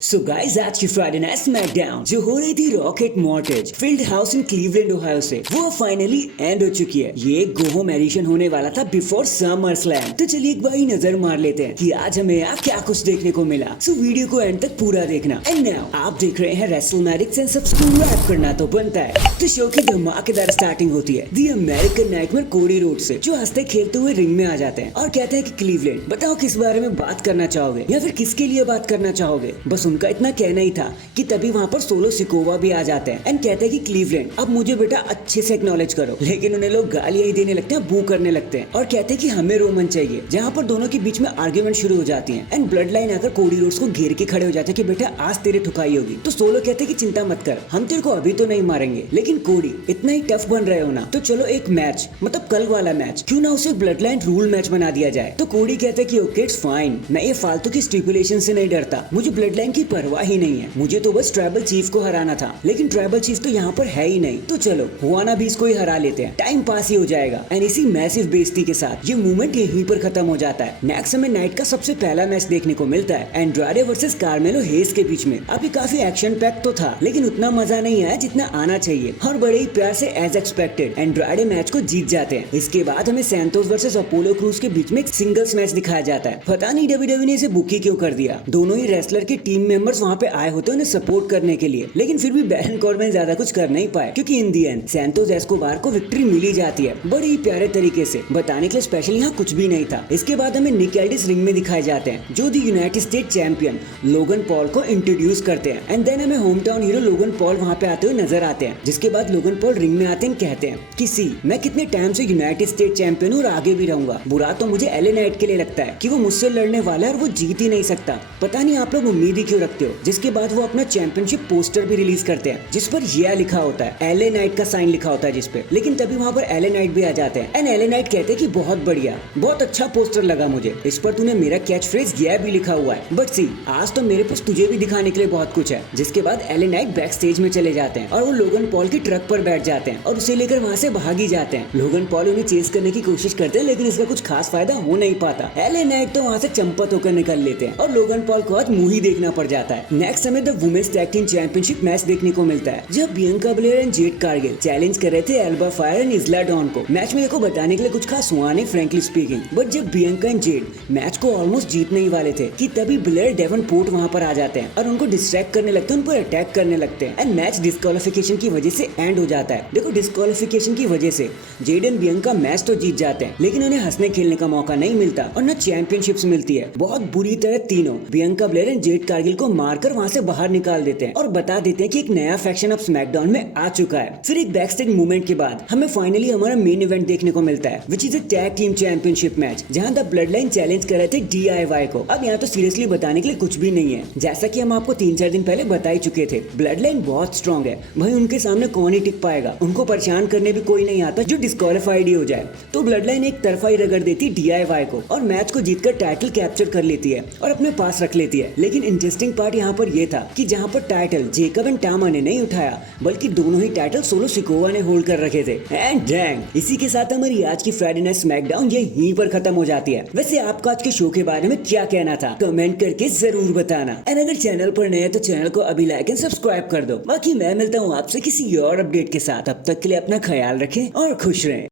So guys आज की Friday night SmackDown जो हो रही थी rocket mortgage field house in Cleveland Ohio से वो फाइनली एंड हो चुकी है। ये एक गो होम एडिशन होने वाला था बिफोर समर स्लैम। तो चलिए एक बार नजर मार लेते हैं कि आज हमें यहाँ क्या कुछ देखने को मिला। सो वीडियो को एंड तक पूरा देखना। एंड नाउ आप देख रहे हैं रेसलमैनिक्स एंड सब्सक्राइब करना तो बनता है। तो शो की धमाकेदार स्टार्टिंग होती है दी अमेरिकन नाइटमेयर कोडी रोड से, जो हंसते खेलते हुए रिंग में आ जाते हैं और कहते हैं कि क्लीवलैंड बताओ किस बारे में बात करना चाहोगे या फिर किसके लिए बात करना चाहोगे। बस उनका इतना कहना ही था कि तभी वहाँ पर सोलो सिकोवा भी आ जाते हैं एंड कहते हैं कि क्लीवलैंड अब मुझे बेटा अच्छे से एक्नॉलेज करो। लेकिन उन्हें लोग गालियां ही देने लगते हैं, बू करने लगते हैं और कहते हैं कि हमें रोमन चाहिए, जहाँ पर दोनों के बीच में आर्ग्यूमेंट शुरू हो जाती है एंड ब्लड लाइन आकर कोडी रोड्स को घेर के खड़े हो जाते हैं कि बेटा आज तेरी ठुकाई होगी। तो सोलो कहते हैं कि चिंता मत कर, हम तेरे को अभी तो नहीं मारेंगे, लेकिन कोडी इतना ही टफ बन रहे हो ना, तो चलो एक मैच मतलब कल वाला मैच क्यों ना उसे ब्लड लाइन रूल मैच बना दिया जाए। तो कोडी कहते हैं कि ओके इट्स फाइन, मैं ये फालतू की स्टिपुलेशन से नहीं डरता, मुझे ब्लड लाइन की परवाह ही नहीं है, मुझे तो बस ट्राइबल चीफ को हराना था, लेकिन ट्राइबल चीफ तो यहाँ पर है ही नहीं, तो चलो हुआना भी इसको ही हरा लेते हैं, टाइम पास ही हो जाएगा। एंड इसी मैसिव बेइज्जती के साथ ये मूवमेंट यहीं पर खत्म हो जाता है। नेक्स्ट हमें नाइट का सबसे पहला मैच देखने को मिलता है एंड्राडे वर्सेस कार्मेलो हेस के बीच में। अभी काफी एक्शन पैक तो था, लेकिन उतना मजा नहीं आया जितना आना चाहिए और बड़े ही प्यार से एज एक्सपेक्टेड एंड्राडे मैच को जीत जाते हैं। इसके बाद हमें सैंतोस वर्सेस अपोलो क्रूज के बीच में एक सिंगल्स मैच दिखाया जाता है। पता नहीं डब्ल्यूडब्ल्यूई ने इसे बुक ही क्यों कर दिया। दोनों ही रेसलर के टीम मेंबर्स वहाँ पे आए होते उन्हें सपोर्ट करने के लिए, लेकिन फिर भी बैरन कॉर्बिन ज्यादा कुछ कर नहीं पाए क्योंकि इन दी एंड सैंतोस एस्कोबार को विक्ट्री मिली जाती है बड़े ही प्यारे तरीके से। बताने के लिए स्पेशल यहाँ कुछ भी नहीं था। इसके बाद हमें निक एल्डिस रिंग में दिखाए जाते हैं जो the United State champion Logan Paul को इंट्रोड्यूस करते हैं एंड देन हमें home town hero Logan Paul वहाँ पे आते हुए नजर आते हैं। जिसके बाद लोगन पॉल रिंग में आते हैं, कहते हैं कि सी मैं कितने टाइम से यूनाइटेड स्टेट चैंपियन हूँ और आगे भी रहूंगा। बुरा तो मुझे एले नाइट के लिए लगता है कि वो मुझसे लड़ने वाला है और वो जीत ही नहीं सकता। पता नहीं आप लोग उम्मीद ही क्यों रखते हो। जिसके बाद वो अपना चैंपियनशिप पोस्टर भी रिलीज करते हैं जिस पर ये लिखा होता है, एले नाइट का साइन लिखा होता है जिस पे। लेकिन तभी वहाँ पर एले नाइट भी आ जाते हैं एंड एले नाइट कहते हैं कि बहुत बढ़िया, बहुत अच्छा पोस्टर लगा मुझे, इस पर तूने मेरा कैच फ्रेज ये भी लिखा हुआ है, बट सी आज तो मेरे पास तुझे भी दिखाने के लिए बहुत कुछ है। जिसके बाद एले नाइट बैक स्टेज में चले जाते हैं और वो लोगन पॉल की ट्रक पर बैठ जाते हैं और उसे लेकर वहाँ से भाग ही जाते हैं। लोगन पॉल उन्हें चेस करने की कोशिश करते हैं, लेकिन इसका कुछ खास फायदा हो नहीं पाता। एले नाइट तो वहाँ से चंपत होकर निकल लेते हैं और लोगन पॉल को आज मुंह ही देखना पड़ जाता है। नेक्स्ट हमें the women's tag team championship match देखने को मिलता है जब Bianca Belair and Jade Cargill challenge कर रहे थे Alba Fyre and Isla Dawn को। मैच में देखो बताने के लिए कुछ खास हुआ नहीं फ्रैंकली स्पीकिंग, बट जब बियंका एंड जेड मैच को ऑलमोस्ट जीतने ही वाले थे कि तभी ब्लेयर डेवनपोर्ट वहाँ पर आ जाते हैं और उनको डिस्ट्रैक्ट करने लगते हैं, उन पर अटैक करने लगते हैं एंड मैच डिस्क्वालिफिकेशन की वजह से एंड हो जाता है। देखो डिस्क्वालिफिकेशन की वजह से जेड एंड बियंका मैच तो जीत जाते हैं, लेकिन उन्हें हंसने खेलने का मौका नहीं मिलता और न चैंपियनशिप्स मिलती है। बहुत बुरी तरह तीनों Bianca Blair and Jade Kargil को मारकर वहाँ से बाहर निकाल देते हैं और बता देते हैं कि एक नया फैक्शन अब स्मैकडाउन में आ चुका है। फिर एक बैकस्टेज मूवमेंट के बाद हमें फाइनली हमारा मेन इवेंट देखने को मिलता है which is a tag team championship match जहां द ब्लड लाइन चैलेंज कर रहे थे DIY को। अब यहाँ तो सीरियसली बताने के लिए कुछ भी नहीं है, जैसा कि हम आपको 3-4 दिन पहले बता ही चुके थे। ब्लड लाइन बहुत स्ट्रॉन्ग है भाई, उनके सामने कौन ही टिक पाएगा, उनको परेशान करने भी कोई नहीं आता जो डिस्क्वालीफाइड ही हो जाए। तो ब्लड लाइन एक तरफा ही रगड़ देती DIY को और मैच को जीतकर टाइटल कैप्चर कर लेती है और अपने पास रख लेती है। लेकिन इंटरेस्टिंग पार्ट यहाँ पर यह था कि जहाँ पर टाइटल जेकब एंड टामा ने नहीं उठाया बल्कि दोनों ही टाइटल सोलो सिकोवा ने होल्ड कर रखे थे। एंड डैंग इसी के साथ हमारी आज की फ्राइडे नाइट स्मैकडाउन यहीं पर खत्म हो जाती है। वैसे आपका आज के शो के बारे में क्या कहना था कमेंट करके जरूर बताना। एंड अगर चैनल पर नए हैं तो चैनल को अभी लाइक एंड सब्सक्राइब कर दो। बाकी मैं मिलता हूँ आपसे किसी और अपडेट के साथ, तब तक के लिए अपना ख्याल रखें और खुश रहें।